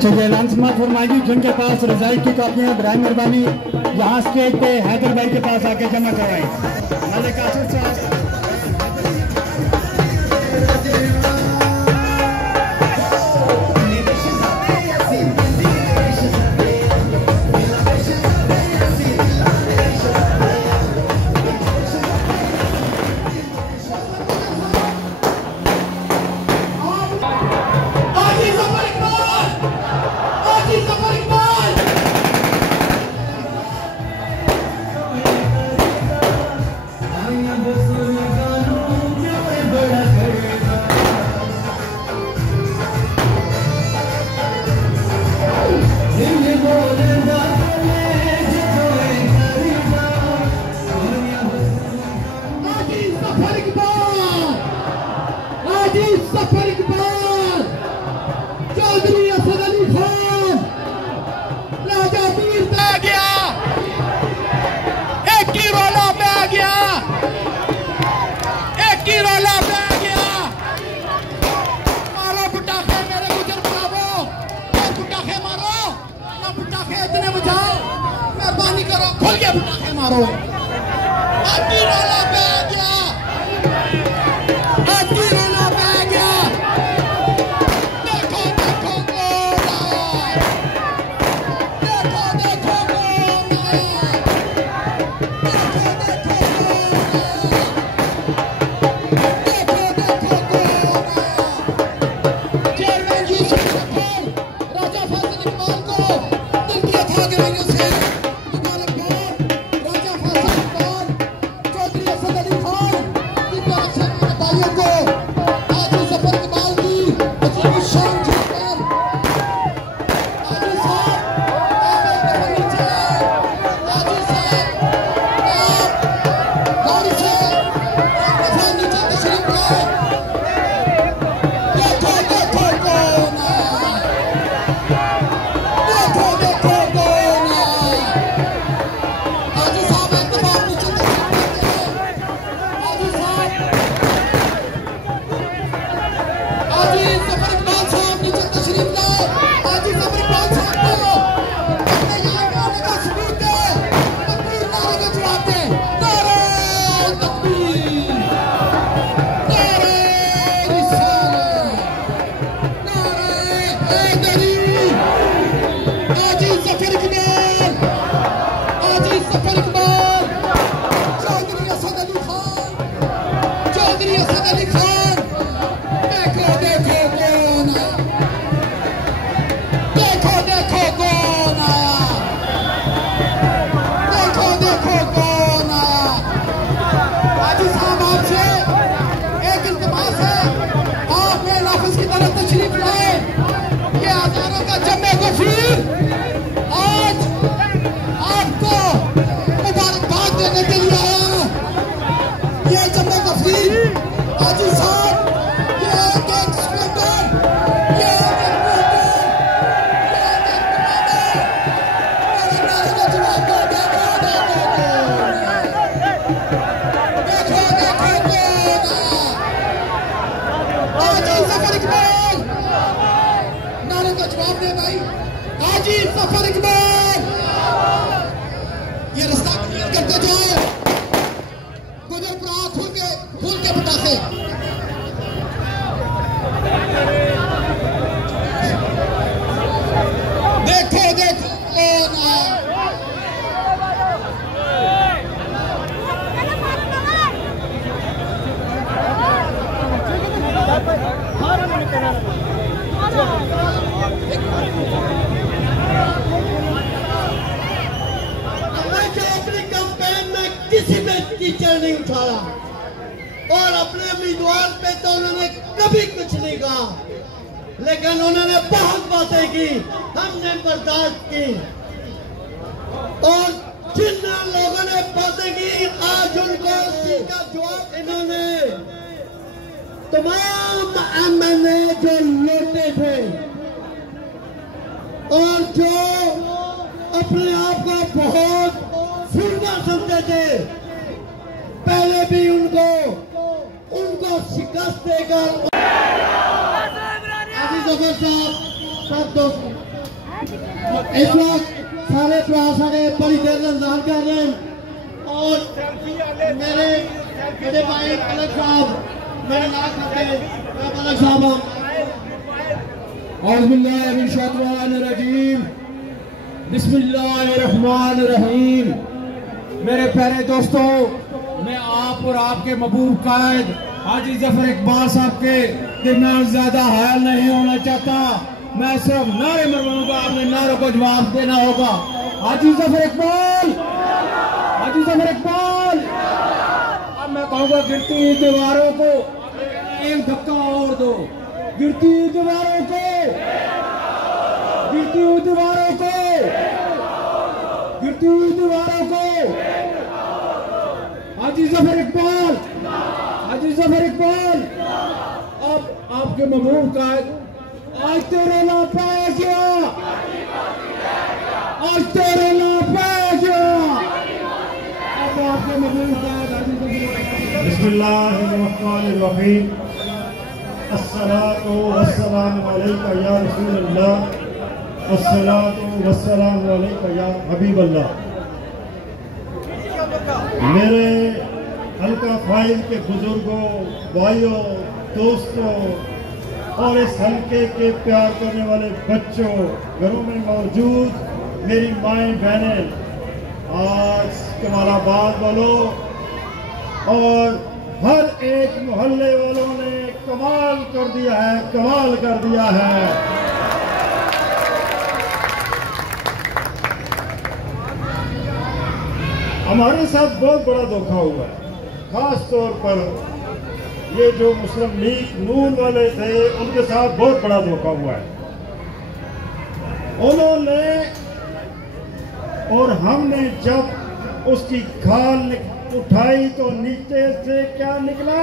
अच्छा जी, ऐलान समाप्त फरमाइए। जिनके पास रिजल्ट की कॉपियां बराए मेहरबानी यहाँ स्टेज पे हैदर भाई के पास आके जमा करवाएं। मलिक आसिफ साहब। खोल के पटाखे मारो। आपकी रोला पे आ गया, आपकी रोला पे आ गया। देखो देखो गोला, देखो देखो गोला, देखो देखो गोला, देखो देखो गोला। चेयरमैन जी शफर राजा फजल इकबाल को दिल दिया था कि मैं उसे सफर इकबाल ये रास्ता क्लियर करते जाओ। गुजर पड़ा खुल के पटाखे। देखो देखो किसी में कीचड़ नहीं उठाया और अपने उम्मीदवार पे तो उन्होंने कभी कुछ नहीं कहा, लेकिन उन्होंने बहुत बातें की, हमने बर्दाश्त की। और जिन लोगों ने बातें की आज उनको उसका जवाब इन्होंने तमाम एमएनए जो लौटे थे और जो अपने आप को बहुत फुर्गा समझते थे, पहले भी उनको शिकस्त देकर आदिल जफर साहब सब दोस्त इस वक्त सारे प्रयास आगे बड़ी देर इंतजार कर रहे हैं और मेरे बड़े भाई पलक साहब मेरे नाक खाते पलक साहब औज़ुबिल्लाहिमिनश्शैतानिर्रजीम बिस्मिल्लाहिर्रहमानिर्रहीम। मेरे प्यारे दोस्तों, मैं आप और आपके महबूब कायद हाजी जफर इकबाल साहब के दरमियान ज्यादा हायल नहीं होना चाहता। मैं सिर्फ नारे मरवाऊंगा, आपने नारों को जवाब देना होगा। हाजी जफर इकबाल, हाजी जफर इकबाल। अब मैं कहूँगा गिरती दीवारों को एक धक्का और दो, गिरती दीवारों को, गिरती दीवारों को, गिरती दीवारों को। हाजी जफर इकबाल, हाजी जफर इकबाल। अब आपके महबूब का आज तेरे ना पाया गया, आज तेरे ना पाया गया। अब आपके महबूब का बिस्मिल्लाहिर्रहमानिर्रहीम। अस्सलातु वस्सलामु अलैका या रसूलल्लाह, अस्सलातु वस्सलामु अलैका या हबीबल्लाह। मेरे हल्का फाइल के बुजुर्गों, भाइयों, दोस्तों और इस हल्के के प्यार करने वाले बच्चों, घरों में मौजूद मेरी माएँ बहनें, आज कमालाबाद वालों और हर एक मोहल्ले वालों ने कमाल कर दिया है, कमाल कर दिया है। हमारे साथ बहुत बड़ा धोखा हुआ है, खास तौर पर ये जो मुस्लिम लीग नून वाले थे उनके साथ बहुत बड़ा धोखा हुआ है। उन्होंने और हमने जब उसकी खाल उठाई तो नीचे से क्या निकला?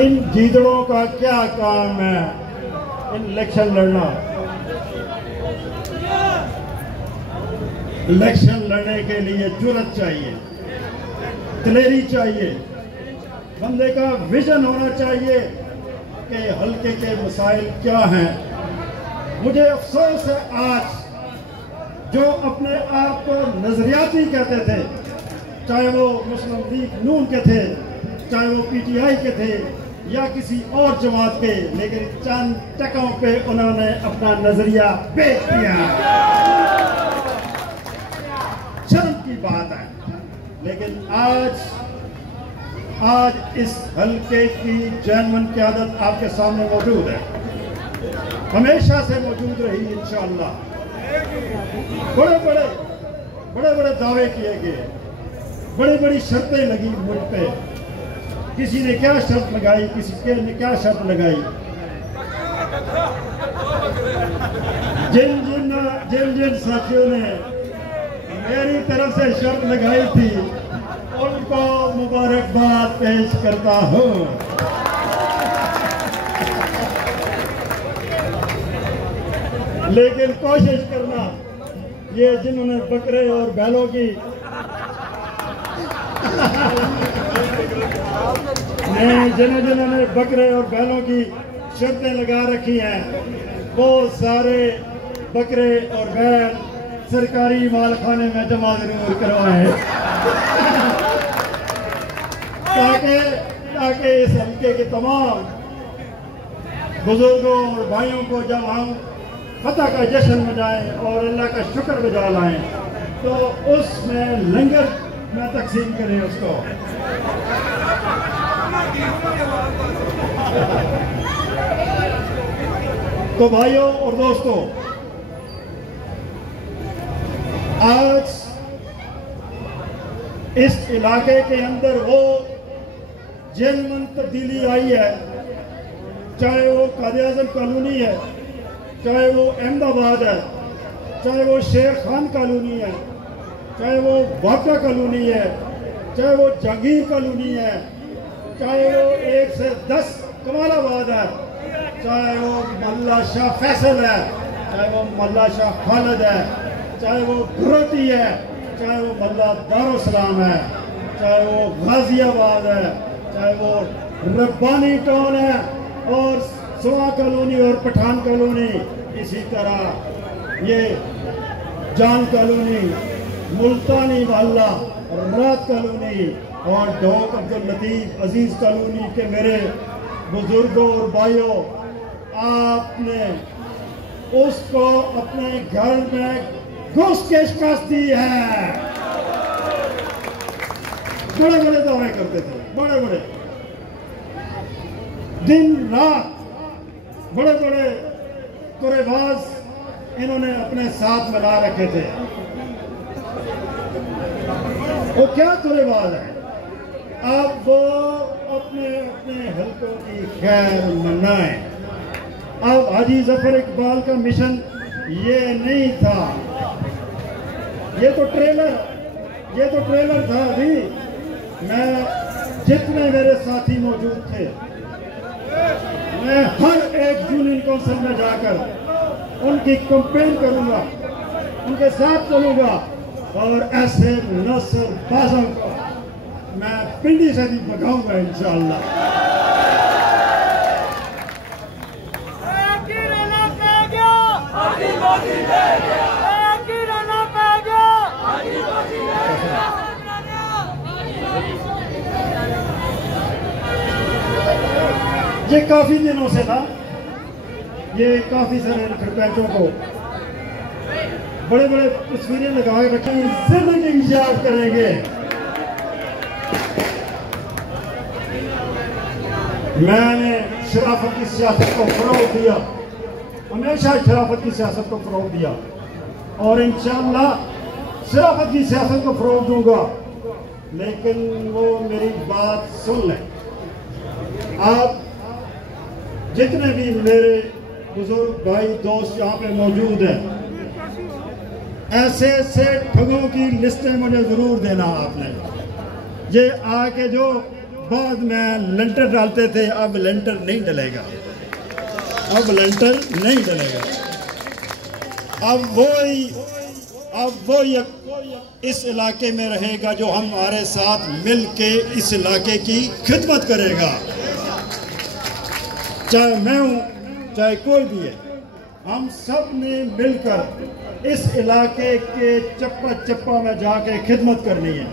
इन गीदड़ों का क्या काम है? इन इलेक्शन लड़ना, इलेक्शन लड़ने के लिए जुर्रत चाहिए, दिलेरी चाहिए, बंदे का विजन होना चाहिए कि हल्के के मसाइल क्या हैं। मुझे अफसोस है आज जो अपने आप को नजरियाती कहते थे, चाहे वो मुस्लिम लीग नून के थे, चाहे वो पीटीआई के थे या किसी और जमात के, लेकिन चंद टकों पे उन्होंने अपना नजरिया बेच दिया। शर्म की बात है। लेकिन आज इस हल्के की जैनमन क़यादत आपके सामने मौजूद है, हमेशा से मौजूद रही इंशाअल्लाह। बड़े बड़े दावे किए गए, बड़ी बड़ी शर्तें लगी मुझ पे। किसी ने क्या शर्त लगाई, किसी ने क्या शर्त लगाई। जिन जिन साथियों ने मेरी तरफ से शर्त लगाई थी उनको मुबारकबाद पेश करता हूँ। लेकिन कोशिश करना, ये जिन्होंने बकरे और बैलों की जिन्होंने बकरे और बैलों की शर्तें लगा रखी हैं, वो सारे बकरे और बैल सरकारी मालखाने में जमा जरूर करवाएं ताकि इस हल्के के तमाम बुजुर्गों और भाइयों को जब हम फतह का जश्न मनाएं और अल्लाह का शुक्र बजा लाएं तो उसमें लंगर में तकसीम करें उसको। तो भाइयों और दोस्तों, आज इस इलाके के अंदर वो जेलमन तब्दीली आई है, चाहे वो कादिर-ए-आज़म कॉलोनी है, चाहे वो अहमदाबाद है, चाहे वो शेर खान कॉलोनी है, चाहे वो वाका कॉलोनी है, चाहे वो जहांगीर कॉलोनी है, चाहे वो 1 से 10 कमालाबाद है, चाहे वो मल्ला शाह फैसल है, चाहे वो मल्ला शाह खालिद है, चाहे वो गुरती है, चाहे वो मल्ला दारुसलाम है, चाहे वो गाजियाबाद है, चाहे वो रब्बानी टाउन है और सोआ कॉलोनी और पठान कॉलोनी, इसी तरह ये जान कॉलोनी, मुल्तानी वाला, रात कॉलोनी और डॉक अब्दुल लतीफ अजीज कॉलोनी के मेरे बुजुर्गों और भाइयों, आपने उसको अपने घर में घुस के शिकस्त दी है। बड़े बड़े दावे करते थे, बड़े बड़े, दिन रात बड़े बड़े कुरेबाज इन्होंने अपने साथ मिला रखे थे। वो क्या कुरेबाज है, अब वो अपने अपने हल्कों की खैर मनाएं। अब हाजी जफर इकबाल का मिशन ये नहीं था, ये तो ट्रेलर था। अभी मैं जितने मेरे साथी मौजूद थे, मैं हर एक यूनियन काउंसिल में जाकर उनकी कंपेन करूंगा, उनके साथ चलूंगा और ऐसे नसरबाजों को मैं पिंडी से भी भगाऊंगा इंशाअल्लाह। ये काफी दिनों से था, ये काफी सारे सरपंचों को बड़े बड़े तस्वीरें लगा के रखी, जिंदगी याद करेंगे। मैंने शराफत की सियासत को फरोग दिया, हमेशा शराफत की सियासत को फरोग दिया और इंशाअल्लाह शराफत की सियासत को फरोग दूंगा। लेकिन वो मेरी बात सुन लें, आप जितने भी मेरे बुजुर्ग भाई दोस्त यहाँ पे मौजूद हैं, ऐसे ऐसे ठगों की लिस्टें मुझे जरूर देना आपने। ये आके जो बाद में लेंटर डालते थे, अब लेंटर नहीं डलेगा, अब लेंटर नहीं डलेगा। अब वो इस इलाके में रहेगा जो हमारे साथ मिल के इस इलाके की खिदमत करेगा। चाहे मैं हूँ, चाहे कोई भी है, हम सब ने मिलकर इस इलाके के चप्पा चप्पा में जाके खिदमत करनी है।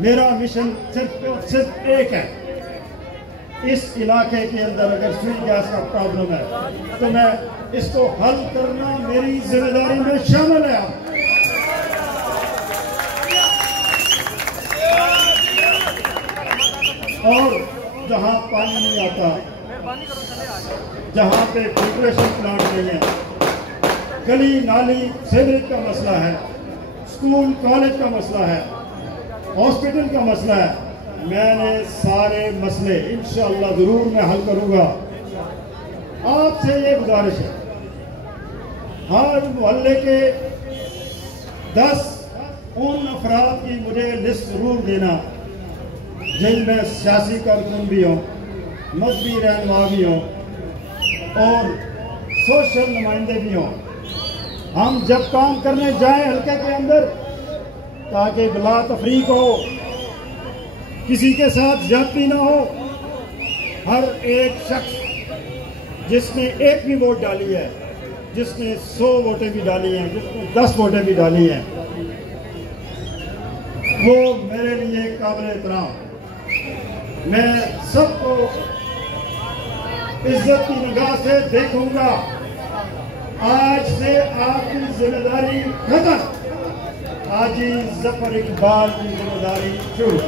मेरा मिशन सिर्फ एक है, इस इलाके के अंदर अगर सुई गैस का प्रॉब्लम है तो मैं इसको हल करना मेरी जिम्मेदारी में शामिल है। और जहाँ पानी नहीं आता, जहाँ पे फिल्ट्रेशन प्लांट नहीं है, गली नाली सीवरेज का मसला है, स्कूल कॉलेज का मसला है, हॉस्पिटल का मसला है, मैंने सारे मसले इंशाअल्लाह जरूर मैं हल करूंगा। आपसे ये गुजारिश है, हर मोहल्ले के 10 उन अफराद की मुझे लिस्ट जरूर देना जिनमें सियासी कारकुन भी हों, मजहबी रहनुमा भी हों और सोशल नुमाइंदे भी हों। हम जब काम करने जाएं हल्के के अंदर, ताकि बिला तफरीक हो, किसी के साथ ज्यादती ना हो, हर एक शख्स जिसने एक भी वोट डाली है, जिसने 100 वोटें भी डाली हैं, जिसने 10 वोटें भी डाली हैं, वो मेरे लिए काबिल एहतराम। मैं सबको इज्जत की निगाह से देखूंगा। आज से आपकी जिम्मेदारी खत्म, हाजी जफर इकबाल की जिम्मेदारी शुरू।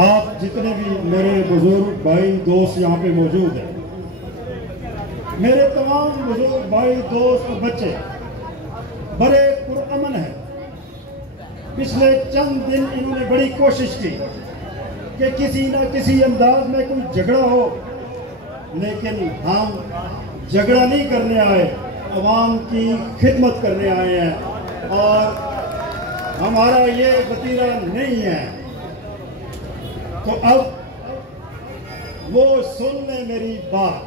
आप जितने भी मेरे बुजुर्ग भाई दोस्त यहाँ पे मौजूद हैं, मेरे तमाम बुजुर्ग भाई दोस्त और बच्चे बड़े पुरअमन हैं। पिछले चंद दिन इन्होंने बड़ी कोशिश की कि किसी न किसी अंदाज में कोई झगड़ा हो, लेकिन हम झगड़ा नहीं करने आए, अवाम की खिदमत करने आए हैं और हमारा ये वतीरा नहीं है। तो अब वो सुन ले मेरी बात।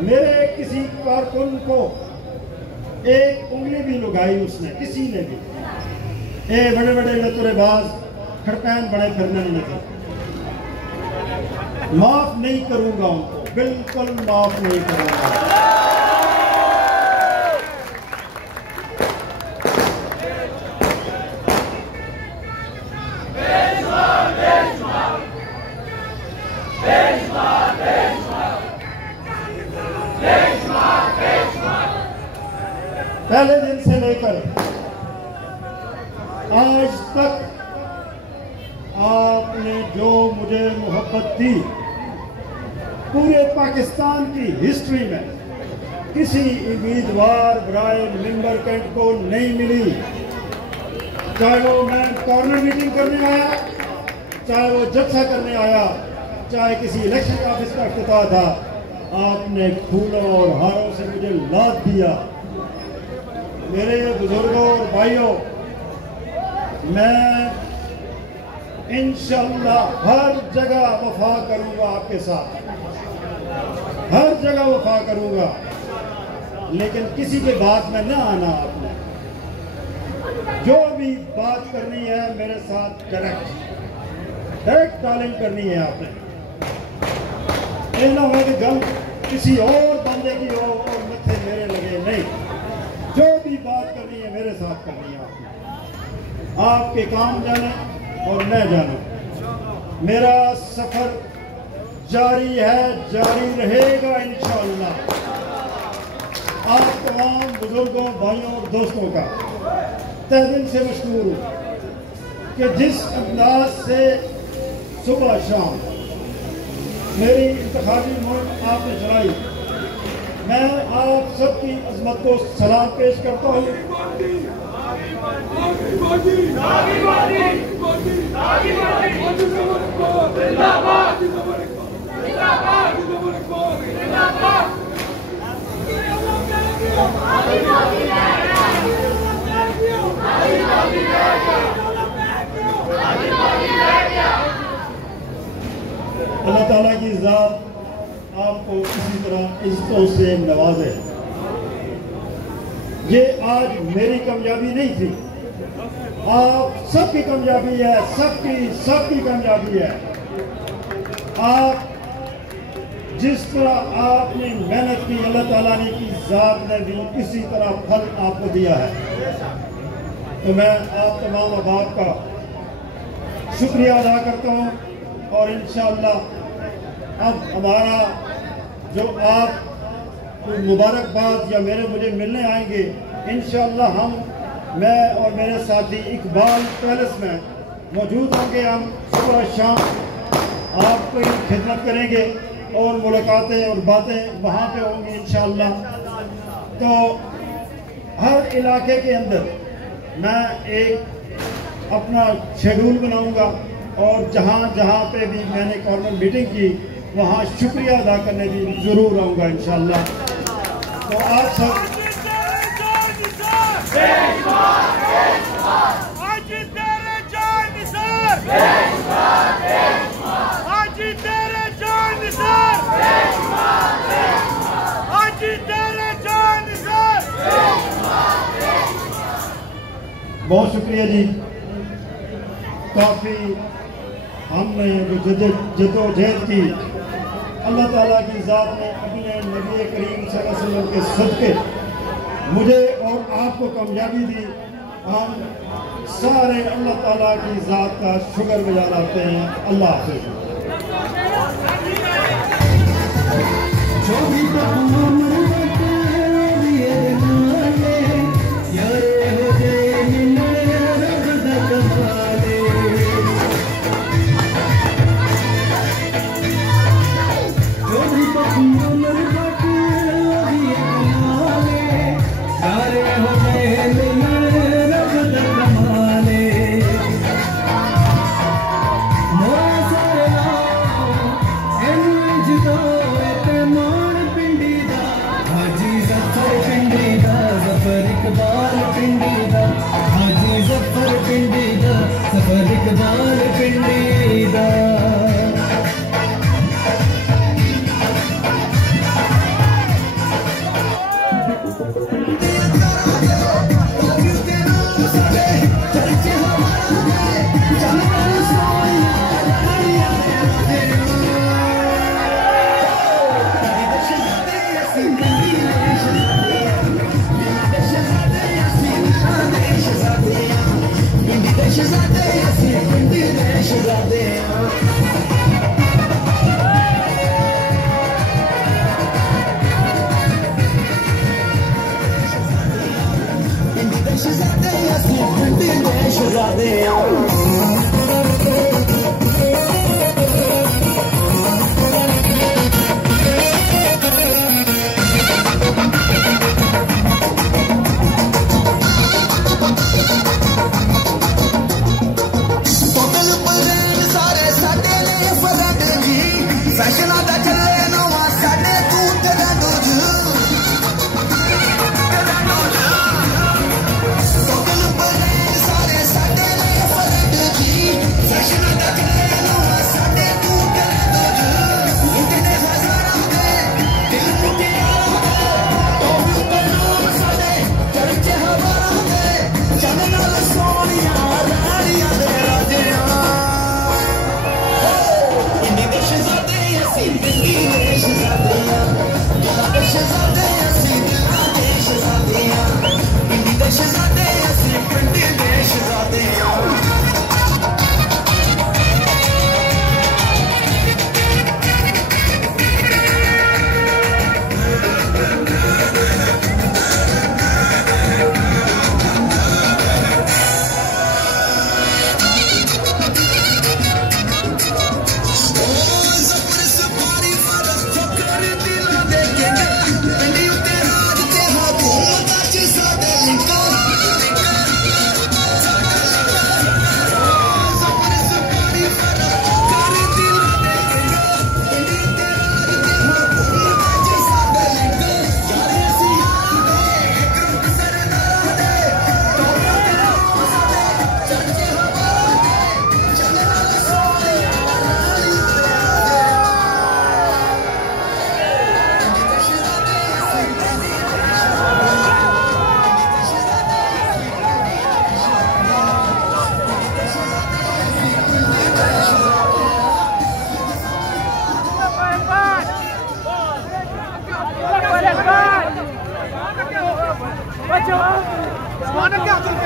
मेरे किसी कारकुन को एक उंगली भी लगाई उसने, किसी ने भी, ए बड़े बड़े लतुरेबाज खड़पैन बड़े फिरने लगे, माफ नहीं करूंगा उनको, बिल्कुल माफ नहीं करूंगा। पहले दिन से लेकर आज तक आपने जो मुझे मोहब्बत दी, पूरे पाकिस्तान की हिस्ट्री में किसी उम्मीदवार बराए मेंबर कैंट को नहीं मिली। चाहे वो मैं कॉर्नर मीटिंग करने आया, चाहे वो जलसा करने आया, चाहे किसी इलेक्शन ऑफिस का इफ्तिताह था, आपने फूलों और हारों से मुझे लाद दिया। मेरे बुजुर्गों और भाइयों, मैं इंशाअल्लाह हर जगह वफा करूंगा आपके साथ, हर जगह वफा करूंगा, लेकिन किसी के बात में न आना। आपने जो भी बात करनी है मेरे साथ डायरेक्ट टैलेंट करनी है। आपने ये ना हो कि गम किसी और बंदे की हो और मत्थे मेरे लगे, नहीं, जो भी बात करनी है मेरे साथ करनी है। आपके काम जाने और मैं जानूं। मेरा सफर जारी है, जारी रहेगा इंशाअल्लाह। आप तमाम बुजुर्गों, भाइयों और दोस्तों का तहे दिल से मशकूर हूँ कि जिस अंदाज से सुबह शाम मेरी इंतखाबी मुहिम आपने चलाई, मैं आप सबकी अजमत को सलाम पेश करता हूँ। अल्लाह ताला की ज़ात आपको इसी तरह इज्जतों से नवाजे। ये आज मेरी कामयाबी नहीं थी, आप सबकी कामयाबी है, सबकी कामयाबी है। आप जिस तरह आपने मेहनत की, अल्लाह ताला ने की ज़ात ने भी इसी तरह फल आपको दिया है। तो मैं आप तमाम अहबाब का शुक्रिया अदा करता हूँ और इंशाअल्लाह अब हमारा जो आप मुबारकबाद या मुझे मिलने आएंगे, इंशाअल्लाह मैं और मेरे साथी इकबाल पैलेस में मौजूद होंगे। हम सुबह शाम आपकी खिदमत करेंगे और मुलाकातें और बातें वहाँ पे होंगी इंशाअल्लाह। तो हर इलाके के अंदर मैं एक अपना शेड्यूल बनाऊंगा और जहाँ पे भी मैंने कॉर्नर मीटिंग की वहाँ शुक्रिया अदा करने भी ज़रूर आऊँगा इंशाअल्लाह। तो आप सब बहुत शुक्रिया जी। काफ़ी हमने जो जद्दोजहद की, अल्लाह ताला की ज़ात ने अपने नबी करीम सल्लल्लाहु अलैहि वसल्लम के सदक़े मुझे और आपको कामयाबी दी। हम सारे अल्लाह ताला की ज़ात का शुक्र गुज़ार होते हैं। अल्लाह हाफ़िज़। You जवाब